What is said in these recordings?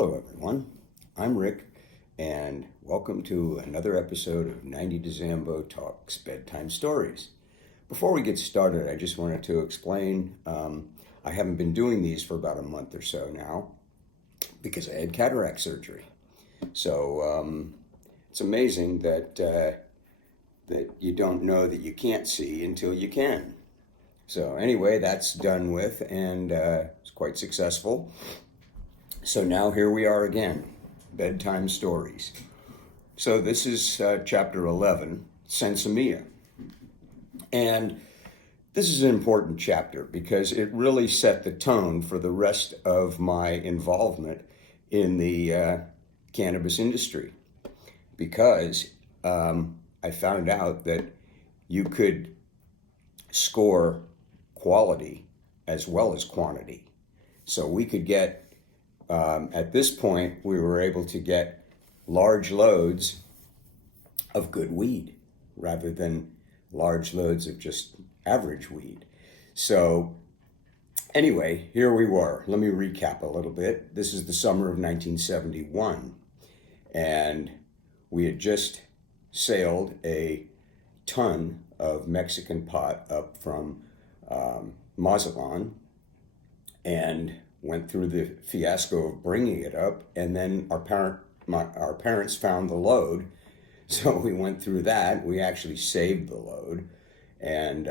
Hello, everyone. I'm Rick, and welcome to another episode of 90 to Zambo Talks, Bedtime Stories. Before we get started, I just wanted to explain I haven't been doing these for about a month or so now because I had cataract surgery. So it's amazing that you don't know that you can't see until you can. So anyway, that's done with, and it's quite successful. So now here we are again, Bedtime Stories. So this is chapter 11, Sinsemilla. And this is an important chapter because it really set the tone for the rest of my involvement in the cannabis industry. Because I found out that you could score quality as well as quantity. So we could get at this point, we were able to get large loads of good weed rather than large loads of just average weed. So anyway, here we were. Let me recap a little bit. This is the summer of 1971, and we had just sailed a ton of Mexican pot up from Mazatlan, and went through the fiasco of bringing it up, and then our parents found the load, so we went through that. We actually saved the load, and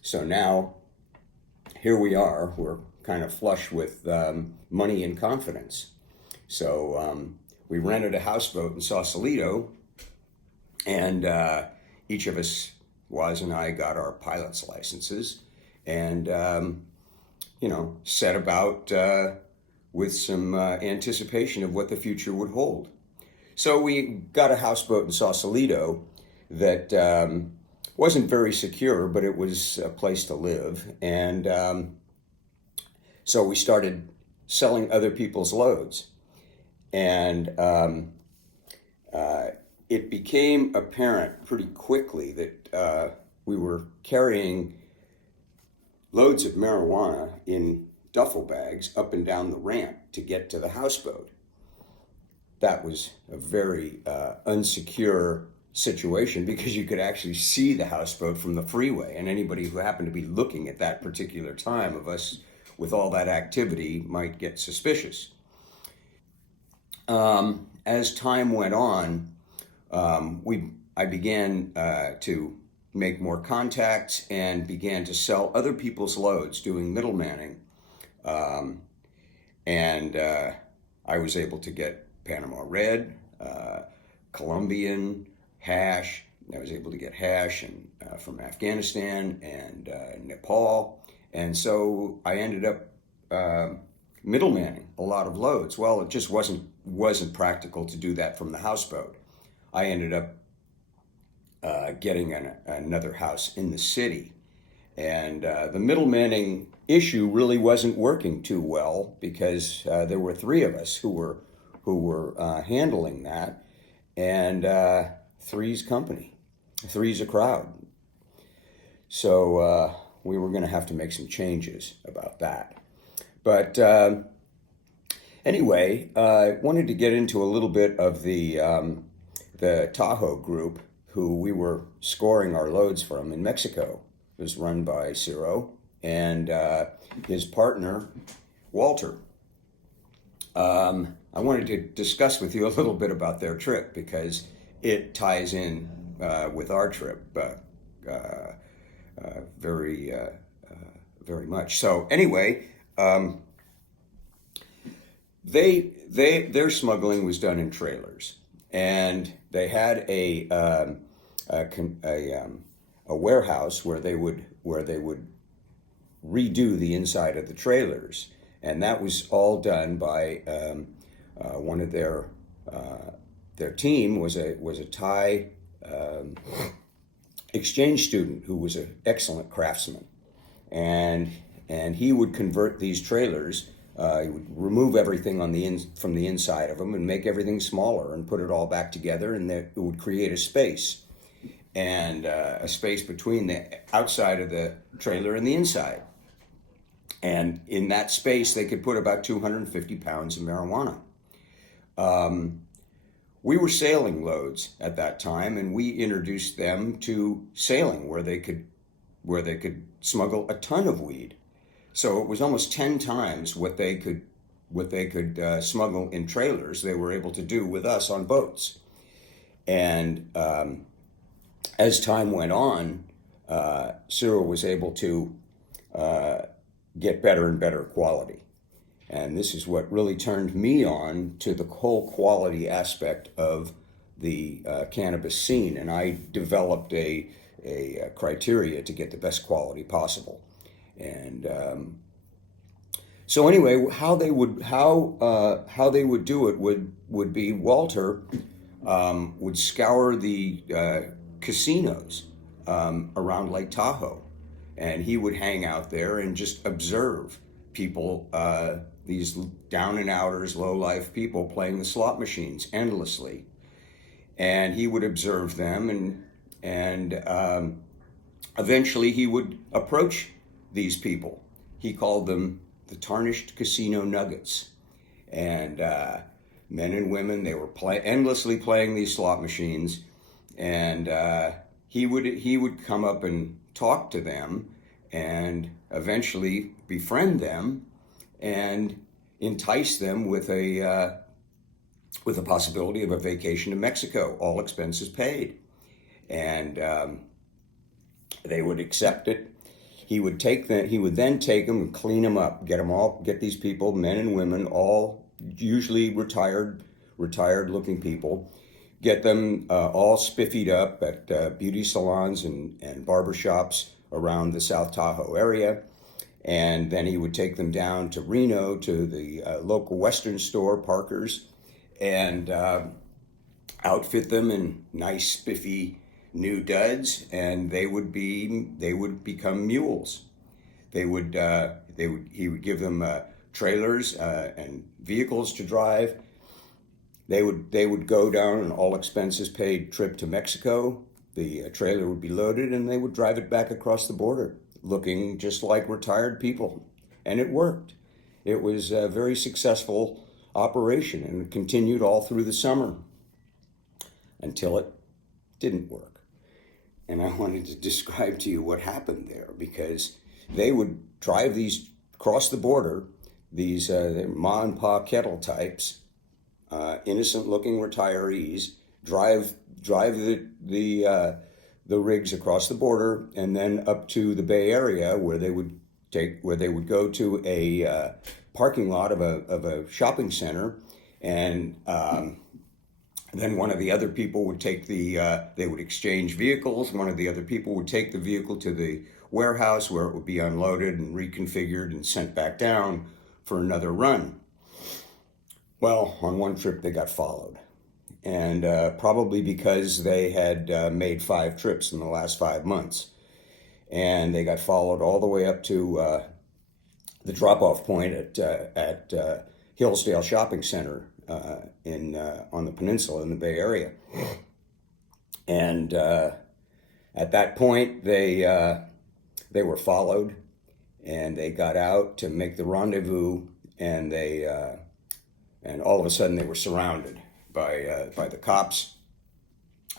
so now here we are. We're kind of flush with money and confidence. So we rented a houseboat in Sausalito, and each of us, Waz and I, got our pilot's licenses, and set about with some anticipation of what the future would hold. So we got a houseboat in Sausalito that wasn't very secure, but it was a place to live. And so we started selling other people's loads. And it became apparent pretty quickly that we were carrying loads of marijuana in duffel bags up and down the ramp to get to the houseboat. That was a very unsecure situation because you could actually see the houseboat from the freeway, and anybody who happened to be looking at that particular time of us with all that activity might get suspicious. As time went on, I began to make more contacts and began to sell other people's loads, doing middlemaning. And I was able to get Panama Red, Colombian, hash. I was able to get hash from Afghanistan and Nepal. And so I ended up middlemaning a lot of loads. Well, it just wasn't practical to do that from the houseboat. I ended up getting another house in the city. And the middlemaning issue really wasn't working too well because there were three of us who were handling that, and three's company, three's a crowd. So we were going to have to make some changes about that. But anyway, I wanted to get into a little bit of the Tahoe group, who we were scoring our loads from in Mexico. It was run by Ciro and his partner, Walter. I wanted to discuss with you a little bit about their trip because it ties in with our trip very much. So anyway, their smuggling was done in trailers. And they had a warehouse where they would redo the inside of the trailers, and that was all done by one of their team was a Thai exchange student who was an excellent craftsman, and he would convert these trailers. He would remove everything from the inside of them and make everything smaller and put it all back together, and it would create a space. And a space between the outside of the trailer and the inside. And in that space, they could put about 250 pounds of marijuana. we were sailing loads at that time, and we introduced them to sailing, where they could smuggle a ton of weed. So it was almost 10 times what they could smuggle in trailers. They were able to do with us on boats. And as time went on, Cyril was able to get better and better quality. And this is what really turned me on to the whole quality aspect of the cannabis scene. And I developed a criteria to get the best quality possible. And so anyway, how they would do it would be Walter would scour the casinos around Lake Tahoe, and he would hang out there and just observe people, these down and outers, low life people playing the slot machines endlessly, and he would observe them, and eventually he would approach these people. He called them the tarnished casino nuggets, and men and women, they were endlessly playing these slot machines, and he would come up and talk to them, and eventually befriend them, and entice them with a possibility of a vacation to Mexico, all expenses paid, and they would accept it. He would then take them and clean them up, get these people, men and women, all usually retired looking people, get them all spiffied up at beauty salons and barbershops around the South Tahoe area. And then he would take them down to Reno to the local Western store, Parker's, and outfit them in nice spiffy new duds, and they would become mules. He would give them trailers and vehicles to drive. They would go down an all expenses paid trip to Mexico. The trailer would be loaded, and they would drive it back across the border, looking just like retired people. And it worked. It was a very successful operation, and it continued all through the summer until it didn't work. And I wanted to describe to you what happened there, because they would drive these across the border, these ma and pa kettle types, innocent looking retirees, drive the rigs across the border, and then up to the Bay Area, where they would go to a parking lot of a shopping center, and then one of the other people would take they would exchange vehicles. One of the other people would take the vehicle to the warehouse, where it would be unloaded and reconfigured and sent back down for another run. Well, on one trip they got followed, and probably because they had made 5 trips in the last 5 months, and they got followed all the way up to the drop-off point at Hillsdale Shopping Center on the peninsula in the Bay Area. And at that point, they were followed, and they got out to make the rendezvous, and and all of a sudden they were surrounded by the cops,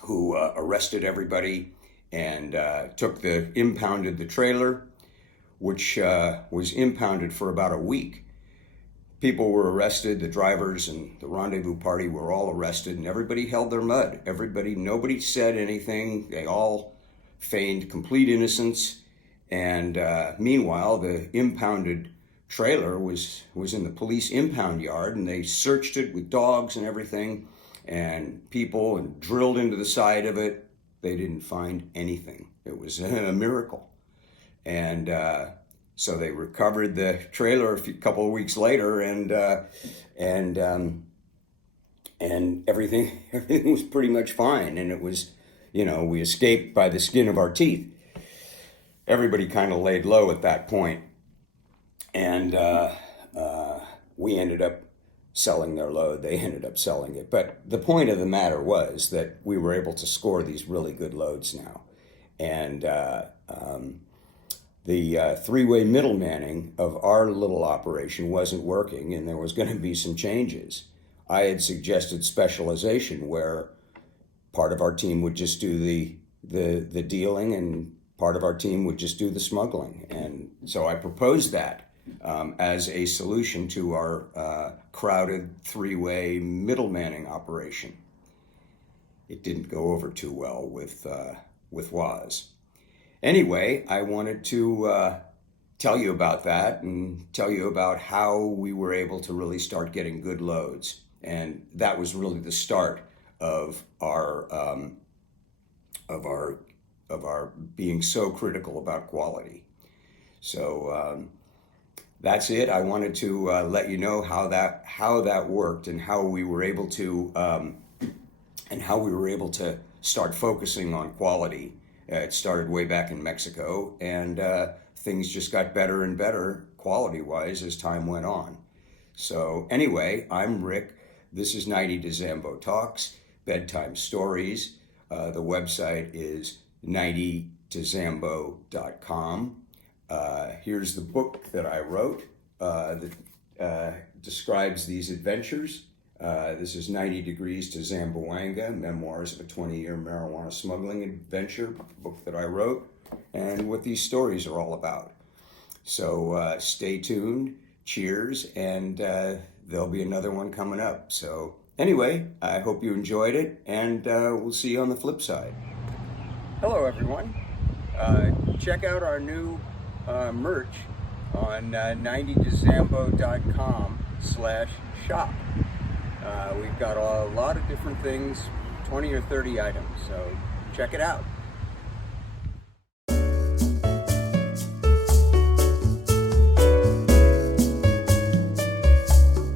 who arrested everybody and impounded the trailer, which was impounded for about a week. People were arrested, the drivers and the rendezvous party were all arrested, and everybody held their mud. Nobody said anything. They all feigned complete innocence. And meanwhile, the impounded trailer was in the police impound yard, and they searched it with dogs and everything, and people, and drilled into the side of it. They didn't find anything. It was a miracle. And so they recovered the trailer a couple of weeks later, and everything was pretty much fine. And it was, we escaped by the skin of our teeth. Everybody kind of laid low at that point, and we ended up selling their load. They ended up selling it. But the point of the matter was that we were able to score these really good loads now, and the three-way middlemaning of our little operation wasn't working, and there was going to be some changes. I had suggested specialization where part of our team would just do the dealing and part of our team would just do the smuggling. And so I proposed that as a solution to our crowded three-way middlemanning operation. It didn't go over too well with Woz. Anyway, I wanted to tell you about that and tell you about how we were able to really start getting good loads. And that was really the start of our being so critical about quality. So that's it. I wanted to let you know how that worked and how we were able to start focusing on quality. It started way back in Mexico, and things just got better and better quality-wise as time went on. So anyway, I'm Rick. This is 90 to Zambo Talks, Bedtime Stories. The website is 90tozambo.com. Here's the book that I wrote that describes these adventures. This is 90 Degrees to Zamboanga, Memoirs of a 20-Year Marijuana Smuggling Adventure, book that I wrote, and what these stories are all about. So stay tuned, cheers, and there'll be another one coming up. So anyway, I hope you enjoyed it, and we'll see you on the flip side. Hello, everyone. Check out our new merch on 90tozambo.com/shop. We've got a lot of different things, 20 or 30 items, so check it out.